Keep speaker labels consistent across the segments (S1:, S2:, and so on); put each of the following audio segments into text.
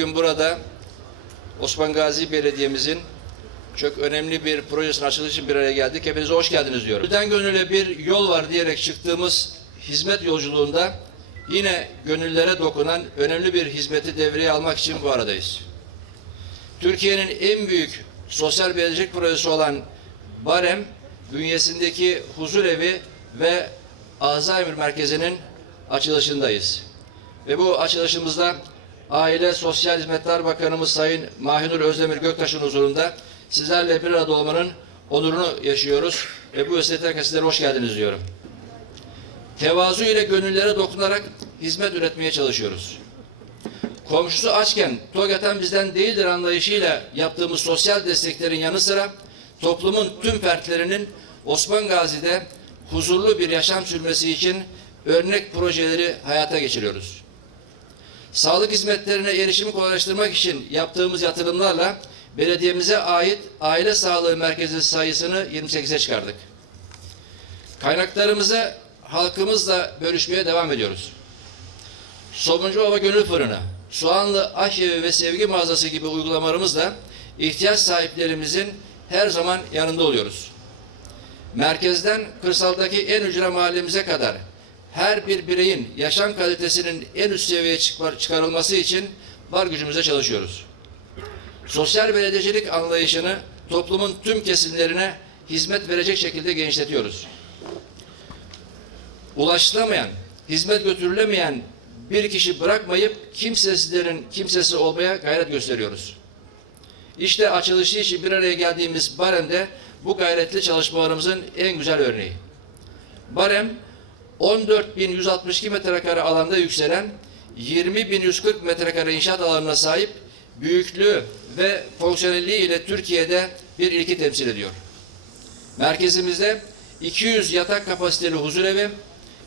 S1: Bugün burada Osman Gazi Belediye'mizin çok önemli bir projesinin açılışı için bir araya geldik. Hepinize hoş geldiniz diyorum. Gönülden gönüle bir yol var diyerek çıktığımız hizmet yolculuğunda yine gönüllere dokunan önemli bir hizmeti devreye almak için bu aradayız. Türkiye'nin en büyük sosyal belediyecilik projesi olan Barem bünyesindeki huzur evi ve Alzheimer merkezinin açılışındayız. Ve bu açılışımızda Aile Sosyal Hizmetler Bakanımız Sayın Mahinur Özdemir Göktaş'ın huzurunda sizlerle bir arada olmanın onurunu yaşıyoruz ve bu vesiletle sizlere hoş geldiniz diyorum. Tevazu ile gönüllere dokunarak hizmet üretmeye çalışıyoruz. Komşusu açken tok atan bizden değildir anlayışıyla yaptığımız sosyal desteklerin yanı sıra toplumun tüm fertlerinin Osman Gazi'de huzurlu bir yaşam sürmesi için örnek projeleri hayata geçiriyoruz. Sağlık hizmetlerine erişimi kolaylaştırmak için yaptığımız yatırımlarla belediyemize ait aile sağlığı merkezi sayısını 28'e çıkardık. Kaynaklarımızı halkımızla bölüşmeye devam ediyoruz. Somuncuova Gönül Fırını, Soğanlı Aşevi ve Sevgi Mağazası gibi uygulamalarımızla ihtiyaç sahiplerimizin her zaman yanında oluyoruz. Merkezden kırsaldaki en ücra mahallemize kadar her bir bireyin yaşam kalitesinin en üst seviyeye çıkar- çıkarılması için var gücümüze çalışıyoruz. Sosyal belediyecilik anlayışını toplumun tüm kesimlerine hizmet verecek şekilde genişletiyoruz. Ulaşılamayan, hizmet götürülemeyen bir kişi bırakmayıp kimsesizlerin kimsesi olmaya gayret gösteriyoruz. İşte açılışı için bir araya geldiğimiz Barem'de bu gayretli çalışmalarımızın en güzel örneği. Barem 14.162 metrekare alanda yükselen 20.140 metrekare inşaat alanına sahip büyüklüğü ve fonksiyonelliği ile Türkiye'de bir ilki temsil ediyor. Merkezimizde 200 yatak kapasiteli huzurevi,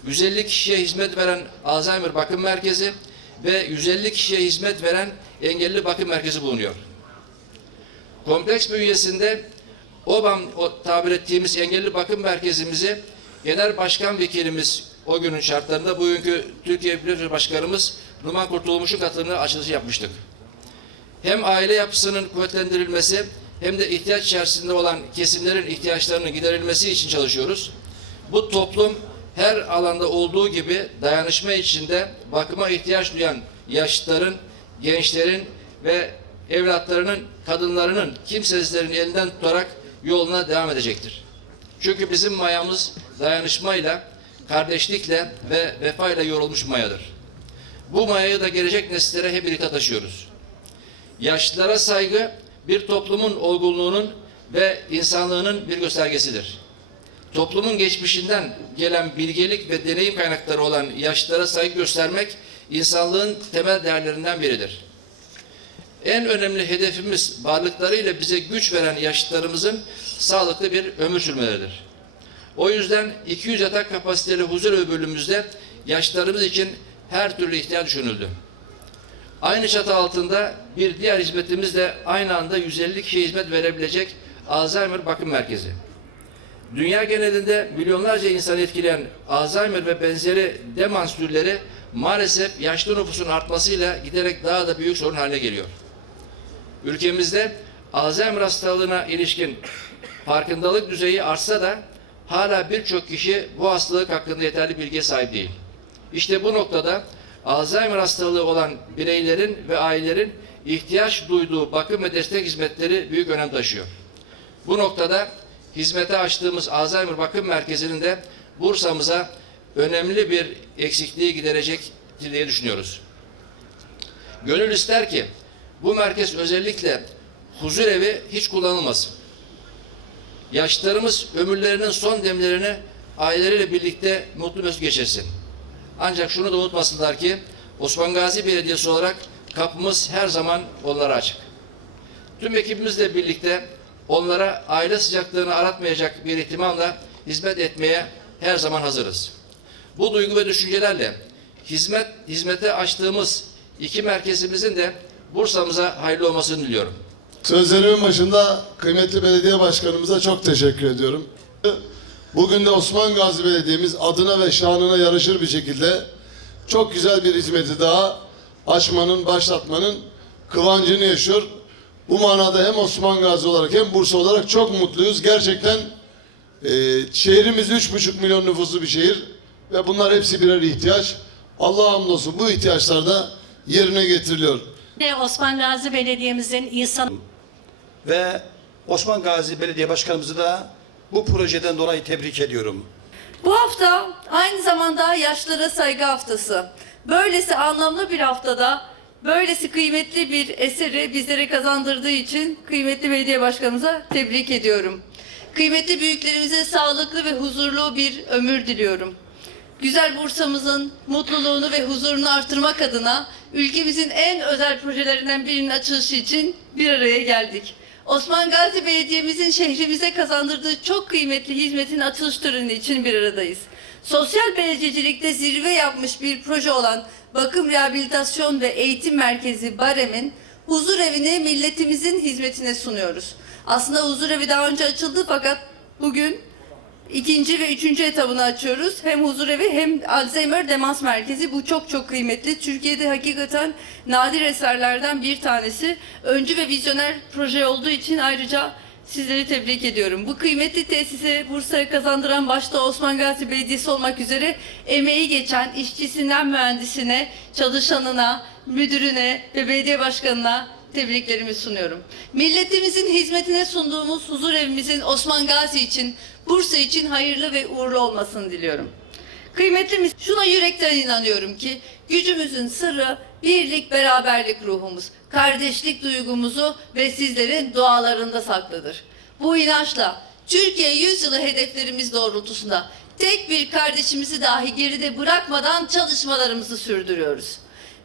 S1: 150 kişiye hizmet veren Alzheimer bakım merkezi ve 150 kişiye hizmet veren engelli bakım merkezi bulunuyor. Kompleks bünyesinde OBAM tabir ettiğimiz engelli bakım merkezimizi Genel Başkan Vekilimiz o günün şartlarında bugünkü Türkiye Büyük Başkanımız Numan Kurtulmuş'un katılımına açılışı yapmıştık. Hem aile yapısının kuvvetlendirilmesi hem de ihtiyaç içerisinde olan kesimlerin ihtiyaçlarının giderilmesi için çalışıyoruz. Bu toplum her alanda olduğu gibi dayanışma içinde bakıma ihtiyaç duyan yaşlıların, gençlerin ve evlatlarının, kadınlarının, kimsesizlerin elinden tutarak yoluna devam edecektir. Çünkü bizim mayamız dayanışmayla, kardeşlikle ve vefayla yorulmuş mayadır. Bu mayayı da gelecek nesillere hep birlikte taşıyoruz. Yaşlılara saygı bir toplumun olgunluğunun ve insanlığının bir göstergesidir. Toplumun geçmişinden gelen bilgelik ve deneyim kaynakları olan yaşlılara saygı göstermek insanlığın temel değerlerinden biridir. En önemli hedefimiz varlıklarıyla bize güç veren yaşlılarımızın sağlıklı bir ömür sürmeleridir. O yüzden 200 yatak kapasiteli huzur bölümümüzde yaşlılarımız için her türlü ihtiyaç düşünüldü. Aynı çatı altında bir diğer hizmetimiz de aynı anda 150 kişiye hizmet verebilecek Alzheimer Bakım Merkezi. Dünya genelinde milyonlarca insan etkileyen Alzheimer ve benzeri demans türleri maalesef yaşlı nüfusun artmasıyla giderek daha da büyük sorun haline geliyor. Ülkemizde Alzheimer hastalığına ilişkin farkındalık düzeyi artsa da hala birçok kişi bu hastalık hakkında yeterli bilgiye sahip değil. İşte bu noktada Alzheimer hastalığı olan bireylerin ve ailelerin ihtiyaç duyduğu bakım ve destek hizmetleri büyük önem taşıyor. Bu noktada hizmete açtığımız Alzheimer Bakım Merkezi'nin de Bursa'mıza önemli bir eksikliği giderecek diye düşünüyoruz. Gönül ister ki bu merkez özellikle huzur evi hiç kullanılmasın. Yaşlılarımız ömürlerinin son demlerini aileleriyle birlikte mutlu mesut geçirsin. Ancak şunu da unutmasınlar ki Osman Gazi Belediyesi olarak kapımız her zaman onlara açık. Tüm ekibimizle birlikte onlara aile sıcaklığını aratmayacak bir ihtimamla hizmet etmeye her zaman hazırız. Bu duygu ve düşüncelerle hizmet hizmete açtığımız iki merkezimizin de Bursa'mıza hayırlı olmasını diliyorum.
S2: Sözlerimin başında kıymetli belediye başkanımıza çok teşekkür ediyorum. Bugün de Osman Gazi Belediye'miz adına ve şanına yaraşır bir şekilde çok güzel bir hizmeti daha açmanın, başlatmanın kıvancını yaşıyor. Bu manada hem Osman Gazi olarak hem Bursa olarak çok mutluyuz. Gerçekten e, şehrimiz 3,5 milyon nüfuslu bir şehir ve bunlar hepsi birer ihtiyaç. Allah'a hamdolsun bu ihtiyaçlar da yerine getiriliyor.
S3: Osman Gazi Belediye'mizin insan
S4: ve Osman Gazi Belediye Başkanımızı da bu projeden dolayı tebrik ediyorum.
S5: Bu hafta aynı zamanda yaşlara saygı haftası. Böylesi anlamlı bir haftada böylesi kıymetli bir eseri bizlere kazandırdığı için kıymetli belediye başkanımıza tebrik ediyorum. Kıymetli büyüklerimize sağlıklı ve huzurlu bir ömür diliyorum. Güzel Bursa'mızın mutluluğunu ve huzurunu artırmak adına ülkemizin en özel projelerinden birinin açılışı için bir araya geldik. Osman Gazi Belediye'mizin şehrimize kazandırdığı çok kıymetli hizmetin açılış töreni için bir aradayız. Sosyal belediyecilikte zirve yapmış bir proje olan Bakım Rehabilitasyon ve Eğitim Merkezi Barem'in huzur evini milletimizin hizmetine sunuyoruz. Aslında huzur evi daha önce açıldı fakat bugün İkinci ve üçüncü etabını açıyoruz. Hem huzurevi hem Alzheimer demans merkezi. Bu çok çok kıymetli. Türkiye'de hakikaten nadir eserlerden bir tanesi. Öncü ve vizyoner proje olduğu için ayrıca sizleri tebrik ediyorum. Bu kıymetli tesise Bursa'ya kazandıran başta Osman Gazi Belediyesi olmak üzere emeği geçen işçisinden mühendisine, çalışanına, müdürüne ve belediye başkanına tebriklerimi sunuyorum. Milletimizin hizmetine sunduğumuz huzur evimizin Osman Gazi için, Bursa için hayırlı ve uğurlu olmasını diliyorum. Kıymetli mis- şuna yürekten inanıyorum ki gücümüzün sırrı birlik, beraberlik ruhumuz, kardeşlik duygumuzu ve sizlerin dualarında saklıdır. Bu inançla Türkiye yüzyılı hedeflerimiz doğrultusunda tek bir kardeşimizi dahi geride bırakmadan çalışmalarımızı sürdürüyoruz.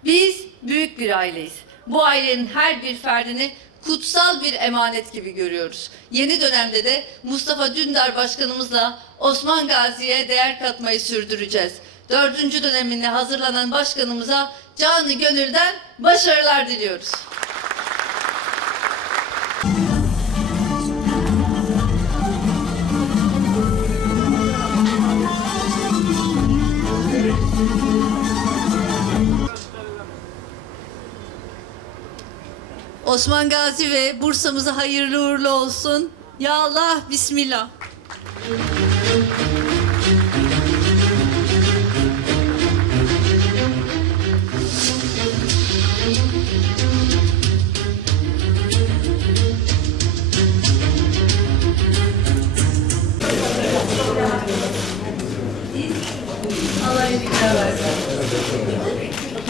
S5: Biz büyük bir aileyiz. Bu ailenin her bir ferdini kutsal bir emanet gibi görüyoruz. Yeni dönemde de Mustafa Dündar Başkanımızla Osman Gazi'ye değer katmayı sürdüreceğiz. Dördüncü döneminde hazırlanan başkanımıza canı gönülden başarılar diliyoruz. Osman Gazi ve Bursa'mıza hayırlı uğurlu olsun. Ya Allah, Bismillah.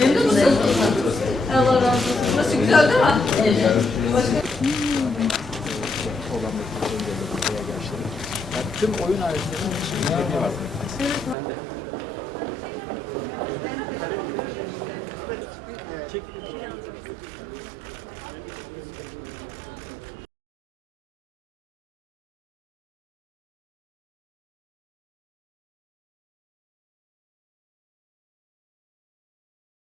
S5: Memnun musunuz? Allah razı olsun. Burası güzel değil mi? Evet.
S6: tüm oyun aletlerinin içinde var.